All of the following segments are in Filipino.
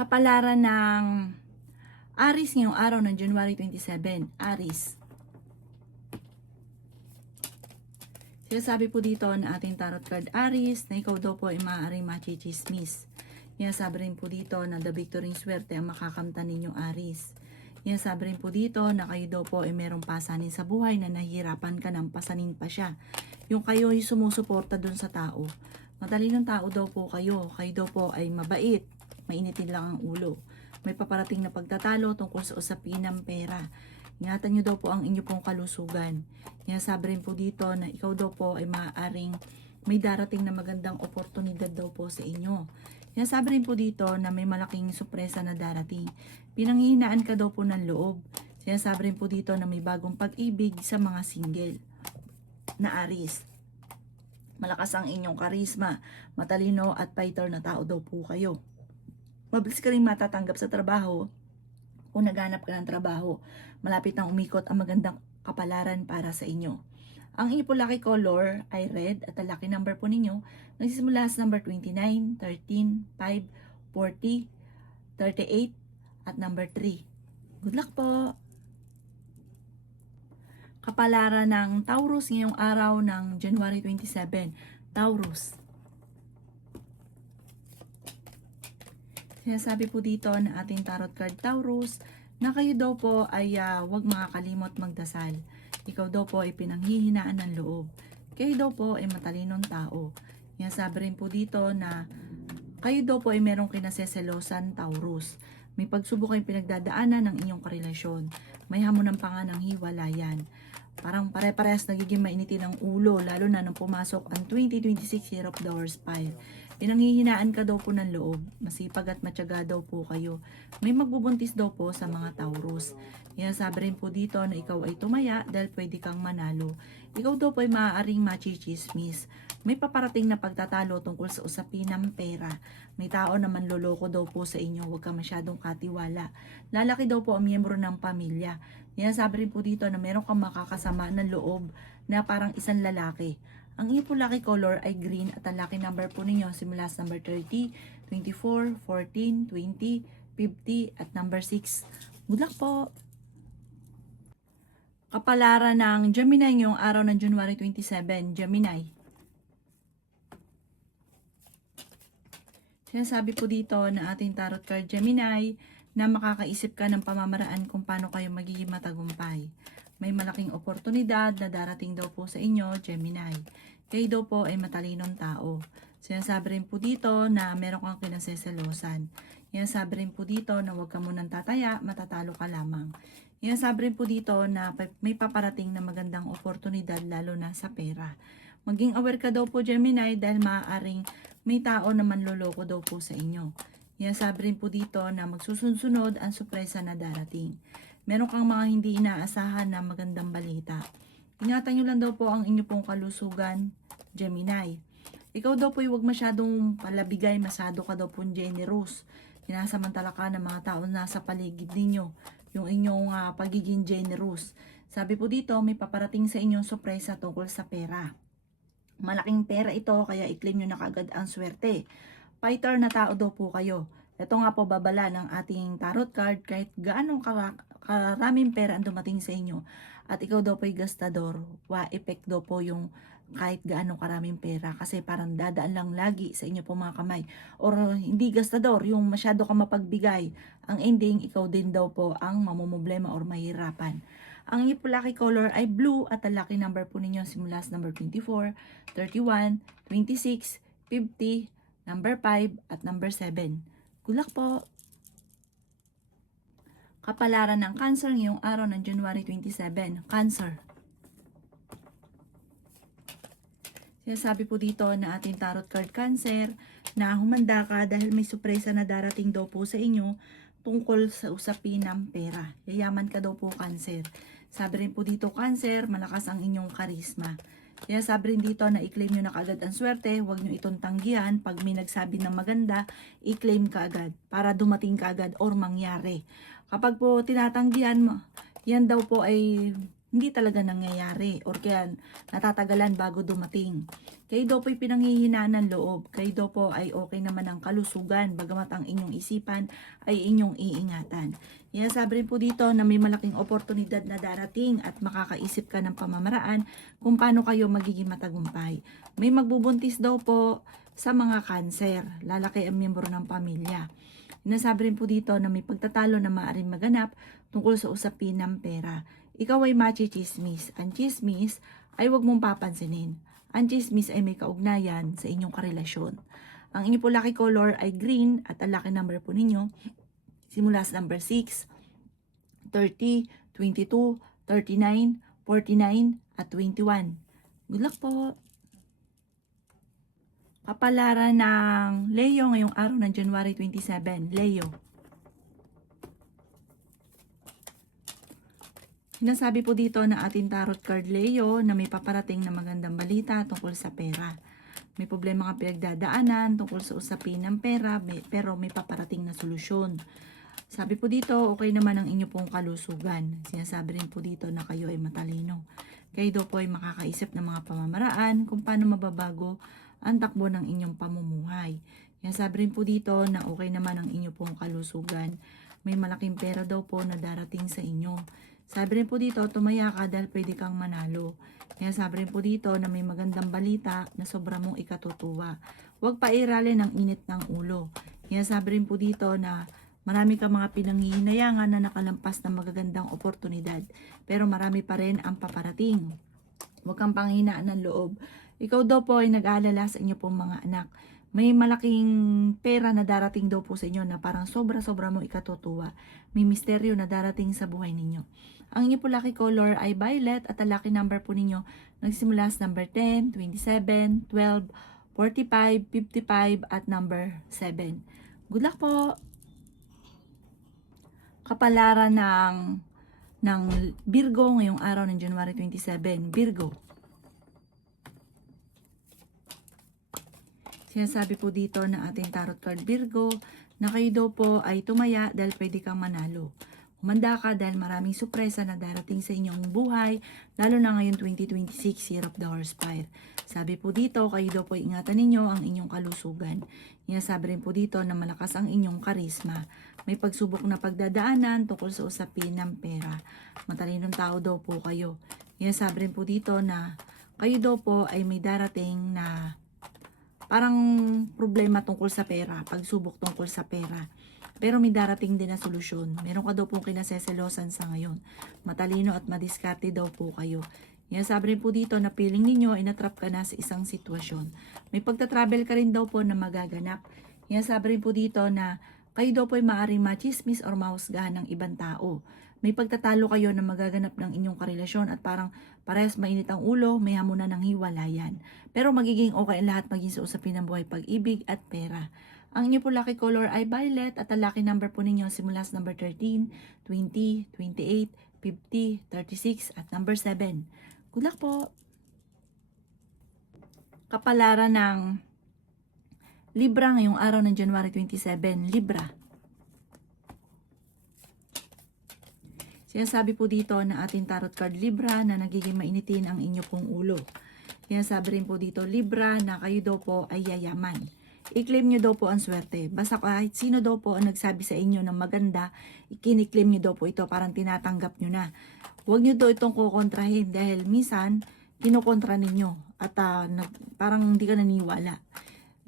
Kapalaran ng Aries ngayong araw ng January 27. Aries. Sinasabi po dito na ating tarot card Aries na ikaw daw po ay maaaring machichismis. Sinasabi rin po dito na the victory swerte ang makakamtan ninyong Aries. Sinasabi rin po dito na kayo daw po ay merong pasanin sa buhay na nahihirapan ka ng pasanin pa siya. Yung kayo ay sumusuporta dun sa tao. Matalinong tao daw po kayo. Kayo daw po ay mabait. Mainitin lang ang ulo. May paparating na pagtatalo tungkol sa usapin ng pera. Ingatan nyo daw po ang inyo pong kalusugan. Sinasabi rin po dito na ikaw daw po ay maaaring may darating na magandang oportunidad daw po sa inyo. Sinasabi rin po dito na may malaking sorpresa na darating. Pinanghihinaan ka daw po ng loob. Sinasabi rin po dito na may bagong pag-ibig sa mga single na Aries. Malakas ang inyong karisma, matalino at fighter na tao daw po kayo. Mabilis ka rin matatanggap sa trabaho kung naghanap ka ng trabaho. Malapit nang umikot ang magandang kapalaran para sa inyo. Ang inyo po lucky color ay red at ang lucky number po ninyo nagsisimula sa number 29, 13, 5, 40, 38 at number 3. Good luck po! Kapalaran ng Taurus ngayong araw ng January 27. Taurus. Sinasabi po dito na ating tarot card Taurus na kayo daw po ay huwag makakalimot magdasal. Ikaw daw po ay pinanghihinaan ng loob. Kayo daw po ay matalinong tao. Sinasabi rin po dito na kayo daw po ay merong kinaseselosan Taurus. May pagsubok kayong pinagdadaanan ng inyong karelasyon. May hamunan pa nga ng hiwalayan. Parang pare-parehas nagiging mainitin ang ulo, lalo na nang pumasok ang 2026 Year of the Horse Fire. Pinanghihinaan ka daw po ng loob, masipag at matyaga daw po kayo. May magbubuntis daw po sa mga Taurus. Sabi rin po dito na ikaw ay tumaya dahil pwede kang manalo. Ikaw daw po ay maaaring machichismis. May paparating na pagtatalo tungkol sa usapin ng pera. May tao na manloloko daw po sa inyo, huwag ka masyadong katiwala. Lalaki daw po ang miyembro ng pamilya. Sabi rin po dito na meron kang makakasama ng loob na parang isang lalaki. Ang inyo po lucky color ay green at ang lucky number po ninyo simula sa number 30, 24, 14, 20, 50 at number 6. Good luck po! Kapalaran ng Gemini ngayong araw ng January 27. Gemini. Sinasabi po dito na ating tarot card Gemini na makakaisip ka ng pamamaraan kung paano kayo magiging matagumpay. May malaking oportunidad na darating daw po sa inyo, Gemini. Kayo daw po ay matalinong tao. Sinasabi rin po dito na meron kang kinaseselosan. Sinasabi rin po dito na huwag ka munang tataya, matatalo ka lamang. Sinasabi rin po dito na may paparating na magandang oportunidad lalo na sa pera. Maging aware ka daw po, Gemini, dahil maaaring may tao na manloloko daw po sa inyo. Sinasabi rin po dito na magsusunod ang sorpresa na darating. Meron kang mga hindi inaasahan na magandang balita. Ingatan nyo lang daw po ang inyo pong kalusugan, Gemini. Ikaw daw po huwag masyadong palabigay, masyado ka daw po generous. Sinasamantala ka ng mga tao na sa paligid ninyo, yung inyong pagiging generous. Sabi po dito, may paparating sa inyong sorpresa tungkol sa pera. Malaking pera ito, kaya i-claim nyo na kaagad ang swerte. Fighter na tao daw po kayo. Ito nga po babala ng ating tarot card kahit gaano karaming pera ang dumating sa inyo. At ikaw daw po ay gastador. Effect daw po yung kahit gaano karaming pera. Kasi parang dadaan lang lagi sa inyo po mga kamay. Or hindi gastador, yung masyado ka mapagbigay. Ang ending, ikaw din daw po ang mamumblema or mahirapan. Ang inyong lucky color ay blue at ang lucky number po ninyo simula sa number 24, 31, 26, 50, number 5 at number 7. Good luck po! Kapalaran ng Cancer ngayong araw ng January 27. Cancer. Sinasabi po dito na ating tarot card Cancer na humanda ka dahil may sorpresa na darating daw po sa inyo tungkol sa usapin ng pera. Yayaman ka daw po, Cancer. Sabi rin po dito, Cancer, malakas ang inyong karisma. Kaya sabi rin dito na i-claim nyo na kaagad ang swerte, huwag nyo itong tanggihan. Pag may nagsabi ng maganda, i-claim ka agad para dumating ka agad or mangyari. Kapag po tinatanggihan mo, yan daw po ay hindi talaga nangyayari or kaya natatagalan bago dumating. Kayo daw po'y pinanghihinaan ng loob. Kayo daw po ay okay naman ang kalusugan, bagamat ang inyong isipan ay inyong iingatan. Sabi rin po dito na may malaking oportunidad na darating at makakaisip ka ng pamamaraan kung paano kayo magiging matagumpay. May magbubuntis daw po sa mga cancer, lalaki ang miyembro ng pamilya. Sinasabi rin po dito na may pagtatalo na maaaring maganap tungkol sa usapin ng pera. Ikaw ay machi-chismis. Ang chismis ay huwag mong papansinin. Ang chismis ay may kaugnayan sa inyong karelasyon. Ang inyo po lucky color ay green at ang lucky number po ninyo simula sa number 6, 30, 22, 39, 49 at 21. Good luck po! Kapalaran ng Leo ngayong araw ng January 27. Leo. Sinasabi po dito na ating tarot card Leo na may paparating na magandang balita tungkol sa pera. May problema kang pinagdadaanan tungkol sa usapin ng pera, pero may paparating na solusyon. Sabi po dito, okay naman ang inyo pong kalusugan. Sinasabi rin po dito na kayo ay matalino. Kayo daw po ay makakaisip ng mga pamamaraan kung paano mababago ang takbo ng inyong pamumuhay. Sinasabi rin po dito na okay naman ang inyo pong kalusugan. May malaking pera daw po na darating sa inyo. Sabi rin po dito, tumaya ka dahil pwede kang manalo. Sabi rin po dito na may magandang balita na sobra mong ikatutuwa. Huwag pairalin ang init ng ulo. Sabi rin po dito na marami kang mga pinanghihinayangan na nakalampas ng magagandang oportunidad. Pero marami pa rin ang paparating. Huwag kang panghinaan ng loob. Ikaw daw po ay nag-aalala sa inyo pong mga anak. May malaking pera na darating daw po sa inyo na parang sobra-sobra mo ikatutuwa. May misteryo na darating sa buhay ninyo. Ang inyo po lucky color ay violet at ang lucky number po ninyo nagsimula sa number 10, 27, 12, 45, 55 at number 7. Good luck po! Kapalaran ng Virgo ngayong araw ng January 27. Virgo. Sinasabi po dito na ating tarot card Virgo na kayo daw po ay tumaya dahil pwede kang manalo. Humanda ka dahil maraming sorpresa na darating sa inyong buhay, lalo na ngayon 2026, Year of the Horsefire. Sabi po dito, kayo daw po ingatan ninyo ang inyong kalusugan. Sabi rin po dito na malakas ang inyong karisma. May pagsubok na pagdadaanan tungkol sa usapin ng pera. Matalinong tao daw po kayo. Sabi rin po dito na kayo daw po ay may darating na parang problema tungkol sa pera, pagsubok tungkol sa pera. Pero may darating din na solusyon. Meron ka daw pong kinaseselosan sa ngayon. Matalino at madiskarte daw po kayo. Sabi rin po dito na feeling ninyo ay natrap ka na sa isang sitwasyon. May pagta-travel ka rin daw po na magaganap. Sabi rin po dito na kayo daw po ay maaaring machismis or mahusgahan ng ibang tao. May pagtatalo kayo na magaganap ng inyong karelasyon at parang parehas mainit ang ulo, may hamunan ng hiwalayan. Pero magiging okay ang lahat maging sa usapin ng buhay, pag-ibig at pera. Ang inyo po lucky color ay violet at ang lucky number po ninyo simula sa number 13, 20, 28, 50, 36 at number 7. Good luck po! Kapalaran ng Libra ngayong araw ng January 27. Libra. Sinasabi po dito na ating tarot card Libra na nagiging mainitin ang inyo pong ulo. Sinasabi rin po dito Libra na kayo daw po ay yayaman. I-claim nyo daw po ang swerte. Basta kahit sino daw po ang nagsabi sa inyo ng maganda, ikini-claim nyo daw po ito, parang tinatanggap nyo na. Huwag nyo daw itong kukontrahin dahil minsan kinukontra ninyo at parang hindi ka naniniwala.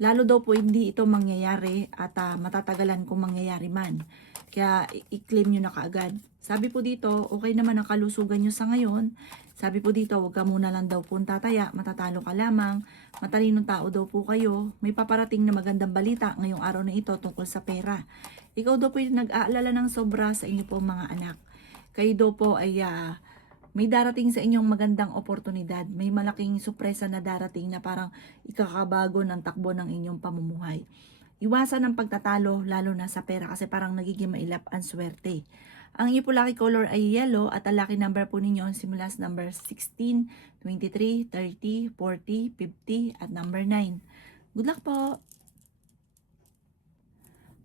Lalo daw po hindi ito mangyayari at matatagalan kung mangyayari man. Kaya i-claim nyo na kaagad. Sabi po dito, okay naman ang kalusugan nyo sa ngayon. Sabi po dito, huwag ka muna lang daw po tataya, matatalo ka lamang. Matalinong tao daw po kayo. May paparating na magandang balita ngayong araw na ito tungkol sa pera. Ikaw daw po yung nag-aalala ng sobra sa inyo po mga anak. Kayo daw po ay may darating sa inyong magandang oportunidad. May malaking sorpresa na darating na parang ikakabago ng takbo ng inyong pamumuhay. Iwasan ang pagtatalo lalo na sa pera kasi parang nagiging mailap ang swerte. Ang inyo po lucky color ay yellow at ang lucky number po ninyo simula sa number 16, 23, 30, 40, 50 at number 9. Good luck po!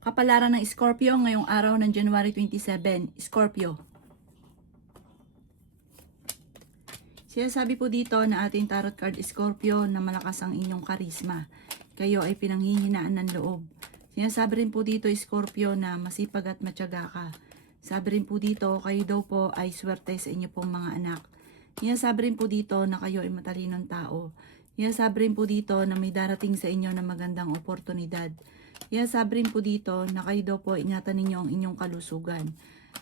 Kapalaran ng Scorpio ngayong araw ng January 27. Scorpio. Sinasabi po dito na ating tarot card Scorpio na malakas ang inyong karisma. Kayo ay pinanghihinaan ng loob. Sinasabi rin po dito Scorpio na masipag at matyaga ka. Sabi rin po dito, kayo daw po ay swerte sa inyo pong mga anak. Sinasabi rin po dito na kayo ay matalinong tao. Sinasabi rin po dito na may darating sa inyo na magandang oportunidad. Sinasabi rin po dito na kayo daw po ingatan ninyo ang inyong kalusugan.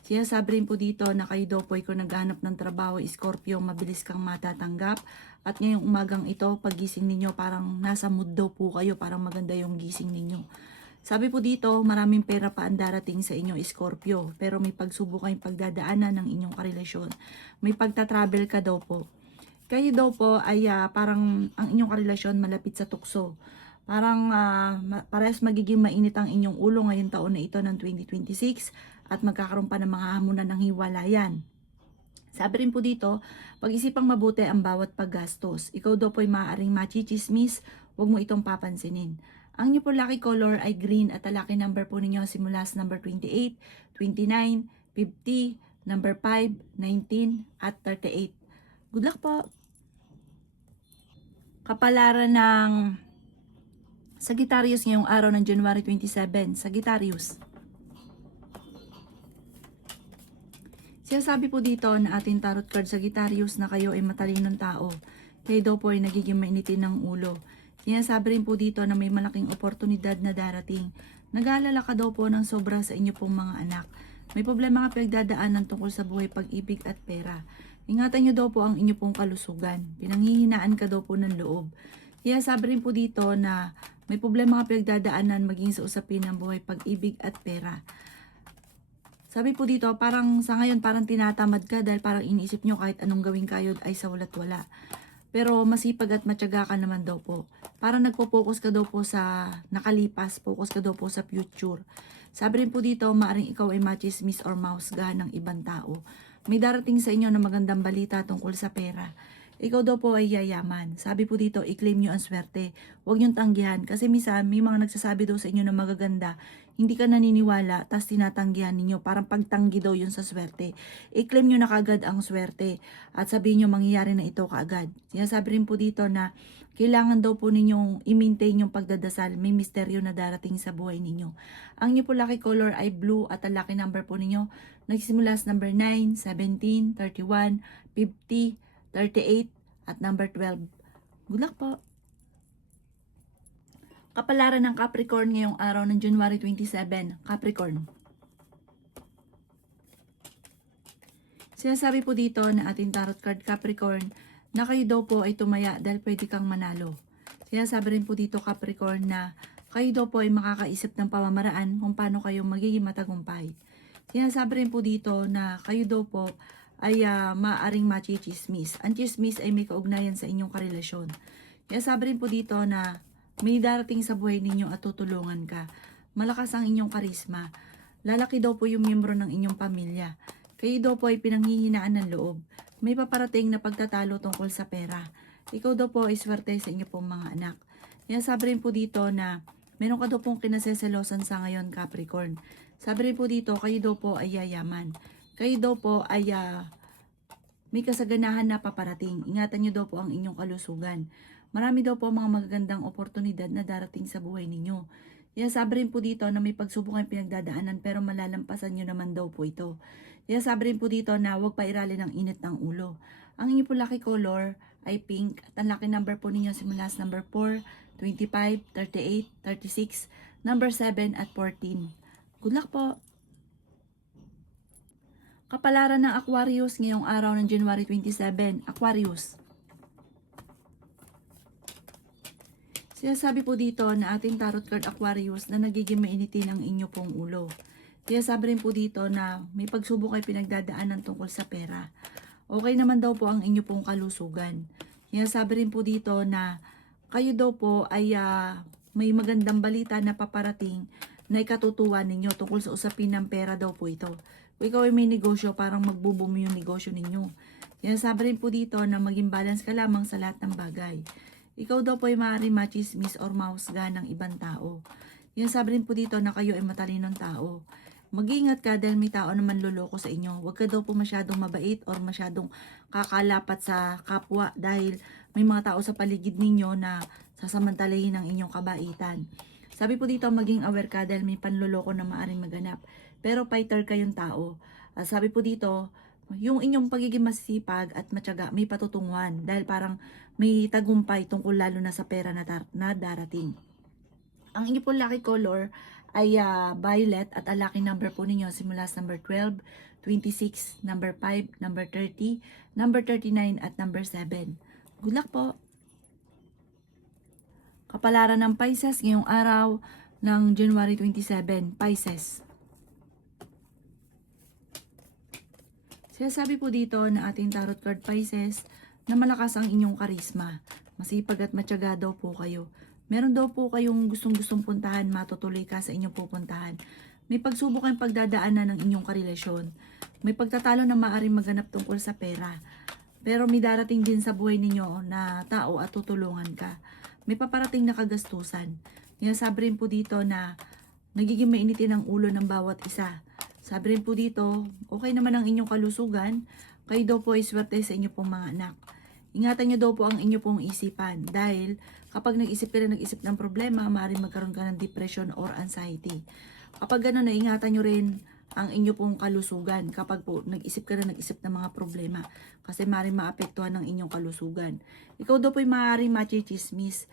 Sinasabi rin po dito na kayo daw po ay kung naghahanap ng trabaho, Scorpio, mabilis kang matatanggap. At ngayong umagang ito, paggising ninyo, parang nasa mood daw po kayo, parang maganda yung gising ninyo. Sabi po dito, maraming pera pa ang darating sa inyo, Scorpio. Pero may pagsubok kayong pagdadaanan ng inyong karelasyon. May pagta-travel ka daw po. Kayo daw po ay parang ang inyong karelasyon malapit sa tukso. Parang parehas magiging mainit ang inyong ulo ngayong taon na ito ng 2026 at magkakaroon pa ng mga hamunan ng hiwalayan. Sabi rin po dito, pag-isipang mabuti ang bawat paggastos. Ikaw daw po ay maaaring machichismis, huwag mo itong papansinin. Ang inyo po lucky color ay green at ang lucky number po ninyo simula sa number 28, 29, 50, number 5, 19, at 38. Good luck po! Kapalaran ng Sagittarius ngayong araw ng January 27. Sagittarius. Sinasabi po dito na ating tarot card Sagittarius na kayo ay matalinong tao. Kayo daw po ay nagiging mainitin ng ulo. Sinasabi rin po dito na may malaking oportunidad na darating. Nag-aalala ka daw po ng sobra sa inyo pong mga anak. May problema ka pinagdadaanan tungkol sa buhay, pag-ibig at pera. Ingatan nyo daw po ang inyo pong kalusugan. Pinanghihinaan ka daw po ng loob. Sinasabi rin po dito na may problema ka pinagdadaanan maging sa usapin ng buhay, pag-ibig at pera. Sabi po dito, parang sa ngayon parang tinatamad ka dahil parang iniisip nyo kahit anong gawin kayo ay sa walat wala. Pero masipag at matyaga ka naman daw po. Parang nagpo-focus ka daw po sa nakalipas, focus ka daw po sa future. Sabi rin po dito, maaring ikaw ay machismis or mausgahan ng ibang tao. May darating sa inyo na magandang balita tungkol sa pera. Ikaw daw po ay yayaman. Sabi po dito, i-claim nyo ang swerte. Huwag nyo tanggihan. Kasi minsan, may mga nagsasabi daw sa inyo na magaganda. Hindi ka naniniwala, tas tinatanggihan ninyo. Parang pagtanggi daw yun sa swerte. I-claim nyo na kaagad ang swerte. At sabihin nyo, mangyayari na ito kaagad. Sinasabi rin po dito na kailangan daw po ninyong i-maintain yung pagdadasal. May misteryo na darating sa buhay ninyo. Ang inyo po lucky color ay blue at ang lucky number po ninyo nagsisimula sa number 9, 17, 31, 50, 38, at number 12. Good luck po! Kapalaran ng Capricorn ngayong araw ng January 27. Capricorn. Sinasabi po dito na ating tarot card Capricorn na kayo daw po ay tumaya dahil pwede kang manalo. Sinasabi rin po dito Capricorn na kayo daw po ay makakaisip ng pamamaraan kung paano kayo magiging matagumpay. Sinasabi rin po dito na kayo daw po ay maaaring machismis. Ang chismis ay may kaugnayan sa inyong karelasyon. Sinasabi rin po dito na may darating sa buhay ninyo at tutulungan ka. Malakas ang inyong karisma. Lalaki daw po yung miyembro ng inyong pamilya. Kayo daw po ay pinanghihinaan ng loob. May paparating na pagtatalo tungkol sa pera. Ikaw daw po ay swerte sa inyo pong mga anak. Sinasabi rin po dito na meron ka daw pong kinaseselosan sa ngayon, Capricorn. Sabi rin po dito, kayo daw po ay yayaman. Kayo daw po ay may kasaganahan na paparating. Ingatan nyo daw po ang inyong kalusugan. Marami daw po mga magagandang oportunidad na darating sa buhay ninyo. Sabi rin po dito na may pagsubok kayong pinagdadaanan pero malalampasan nyo naman daw po ito. Sabi rin po dito na huwag pairalin ang init ng ulo. Ang inyong po lucky color ay pink at ang lucky number po ninyo simula sa number 4, 25, 38, 36, number 7 at 14. Good luck po! Kapalaran ng Aquarius ngayong araw ng January 27. Aquarius. Sinasabi po dito na ating tarot card Aquarius na nagiging mainitin ang inyo pong ulo. Sinasabi rin po dito na may pagsubok ay pinagdadaanan tungkol sa pera. Okay naman daw po ang inyo pong kalusugan. Sinasabi rin po dito na kayo daw po ay may magandang balita na paparating na ikatutuwa ninyo tungkol sa usapin ng pera daw po ito. Kung ikaw ay may negosyo, parang magbo-boom yung negosyo ninyo. Sinasabi rin po dito na maging balance ka lamang sa lahat ng bagay. Ikaw daw po ay maaaring machismis or mahusgahan ng ibang tao. Sinasabi rin po dito na kayo ay matalinong tao. Mag-iingat ka dahil may tao na manloloko sa inyo. Huwag ka daw po masyadong mabait or masyadong kakalapat sa kapwa dahil may mga tao sa paligid ninyo na sasamantalahin ang inyong kabaitan. Sabi po dito, maging aware ka dahil may panloloko na maaaring maganap. Pero fighter kayong tao. Sabi po dito, yung inyong pagiging masipag at matyaga may patutunguhan dahil parang may tagumpay tungkol lalo na sa pera na darating. Ang inyo po lucky color ay violet at ang lucky number po ninyo simula sa number 12, 26, number 5, number 30, number 39 at number 7. Good luck po! Kapalaran ng Pisces ngayong araw ng January 27, Pisces. Sinasabi po dito na ating tarot card Pisces na malakas ang inyong karisma. Masipag at matyaga daw po kayo. Meron daw po kayong gustong puntahan, matutuloy ka sa inyong pupuntahan. May pagsubok kayong pagdadaanan ng inyong karelasyon. May pagtatalo na maaaring maganap tungkol sa pera. Pero may darating din sa buhay ninyo na tao at tutulungan ka. May paparating na kagastusan. Kaya sabi rin po dito na nagiging mainitin ang ulo ng bawat isa. Sabi rin po dito, okay naman ang inyong kalusugan, kayo daw po ay swerte sa inyo pong mga anak. Ingatan nyo daw po ang inyo pong isipan dahil kapag nag-isip ka na nag-isip ng problema, maaaring magkaroon ka ng depression or anxiety. Kapag gano'n, ingatan nyo rin ang inyo pong kalusugan kapag po nag-isip ka na nag-isip ng mga problema kasi maaaring maapektuhan ng inyong kalusugan. Ikaw daw po ay maaaring machismis.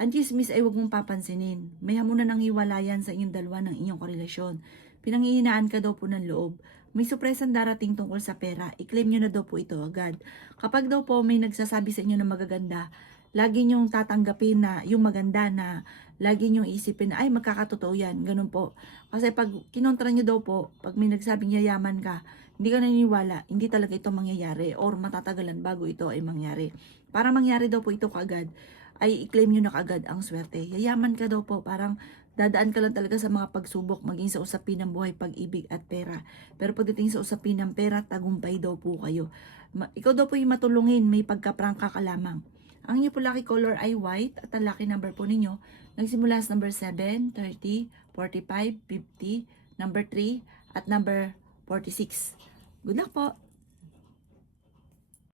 Ang chismis ay huwag mong papansinin. May hamunan ng hiwalayan sa inyong dalawa ng inyong karelasyon. Pinanghihinaan ka daw po ng loob. May supresang darating tungkol sa pera. I-claim nyo na daw po ito agad. Kapag daw po may nagsasabi sa inyo na magaganda, lagi nyong tatanggapin na yung maganda na lagi nyong isipin na ay magkakatotoo yan. Ganun po. Kasi pag kinontra nyo daw po, pag may nagsabing yayaman ka, hindi ka naniniwala, hindi talaga ito mangyayari or matatagalan bago ito ay mangyari. Para mangyari daw po ito kaagad, ay i-claim nyo na kaagad ang swerte. Yayaman ka daw po, parang dadaan ka lang talaga sa mga pagsubok, maging sa usapin ng buhay, pag-ibig at pera. Pero pagdating sa usapin ng pera, tagumpay daw po kayo. Ikaw daw po yung matulungin, may pagkaprangka ka lamang. Ang inyo po lucky color ay white at ang lucky number po ninyo, nagsimula sa number 7, 30, 45, 50, number 3 at number 46. Good luck po!